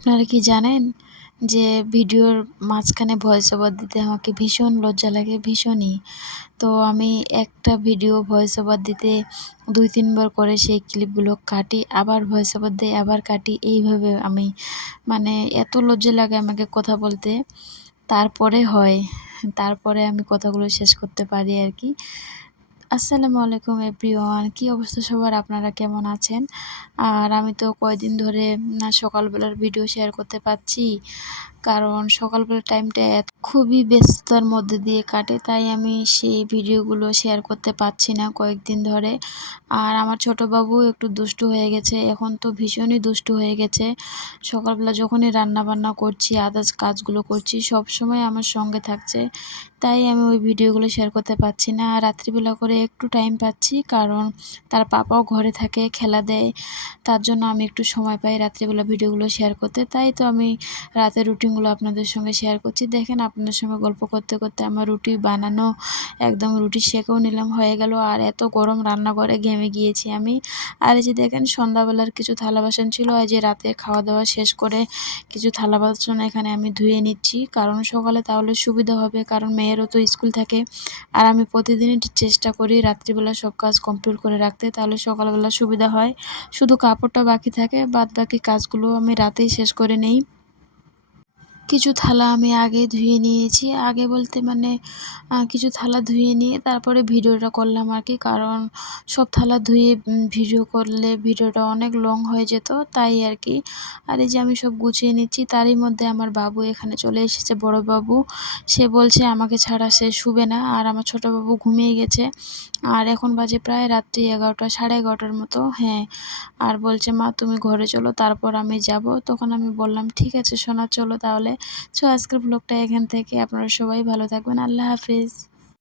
আপনারা কি জানেন যে ভিডিওর মাঝখানে ভয়েস ওভার দিতে আমাকে ভীষণ লজ্জা লাগে, ভীষণই। তো আমি একটা ভিডিও ভয়েস ওভার দিতে ২-৩ বার করে সেই ক্লিপগুলো কাটি, আবার ভয়েস ওভার দেই, আবার কাটি। এইভাবে আমি মানে এত লজ্জা লাগে আমাকে কথা বলতে। তারপরে হয়, তারপরে আমি কথাগুলো শেষ করতে পারি আরকি। আসসালামু আলাইকুম এভরিওয়ান, কি অবস্থা সবার? আপনারা কেমন আছেন? আর আমি তো কয়দিন ধরে সকালবেলার ভিডিও শেয়ার করতে পারছি, কারণ সকালবেলার টাইমটা খুবই ব্যস্ততার মধ্যে দিয়ে কাটে, তাই আমি সেই ভিডিওগুলো শেয়ার করতে পারছি না কয়েকদিন ধরে। আর আমার ছোটো বাবু একটু দুষ্টু হয়ে গেছে, এখন তো ভীষণই দুষ্টু হয়ে গেছে। সকালবেলা যখনই রান্নাবান্না করছি, আদার্স কাজগুলো করছি, সবসময় আমার সঙ্গে থাকছে, তাই আমি ওই ভিডিওগুলো শেয়ার করতে পারছি না। আর রাত্রিবেলা করে একটু টাইম পাচ্ছি, কারণ তার পাপাও ঘরে থাকে, খেলা দেয়, তার জন্য আমি একটু সময় পাই রাত্রিবেলা ভিডিওগুলো শেয়ার করতে। তাই তো আমি রাতের রুটিনগুলো আপনাদের সঙ্গে শেয়ার করছি। দেখেন, আপনাদের সঙ্গে গল্প করতে করতে আমার রুটি বানানো একদম, রুটি সেঁকেও নিলাম, হয়ে গেল। আর এত গরম রান্নাঘরে ঘেমে গিয়েছি আমি। আর এই যে দেখেন, সন্ধ্যাবেলার কিছু থালা বাসন ছিল, এই যে রাতে খাওয়া দাওয়া শেষ করে কিছু থালা বাসন এখানে আমি ধুয়ে নিচ্ছি, কারণ সকালে তাহলে সুবিধা হবে, কারণ মেয়েরও তো স্কুল থাকে। আর আমি প্রতিদিনই চেষ্টা করি রাত্রিবেলা সব কাজ কমপ্লিট করে রাখতে, তাহলে সকালবেলা সুবিধা হয়। শুধু কাপড়টা বাকি থাকে, বাদ বাকি কাজগুলো আমি রাতেই শেষ করে নেই। কিছু থালা আমি আগেই ধুয়ে নিয়েছি। আগে বলতে কিছু থালা ধুয়ে নিয়ে তারপরে ভিডিওটা করলাম আরকি। কারণ সব থালা ধুয়ে ভিডিও করলে ভিডিওটা অনেক লং হয়ে যেত, তাই আরকি। আর এই যে আমি সব গুছিয়ে নিচ্ছি, তারই মধ্যে আমার বাবু এখানে চলে এসেছে, বড় বাবু। সে বলছে আমাকে ছাড়া সে শুবে না, আর আমার ছোট বাবু ঘুমিয়ে গেছে। আর এখন বাজে প্রায় রাত্রি 11টা, সাড়ে 11টার মতো, হ্যাঁ। আর বলছে, "মা তুমি ঘরে চলো, তারপর আমি যাব।" তখন আমি বললাম, "ঠিক আছে সোনা, চলো তাহলে।" সো আজকের ব্লগটা এখান থেকে। আপনারা সবাই ভালো থাকবেন। আল্লাহ হাফেজ।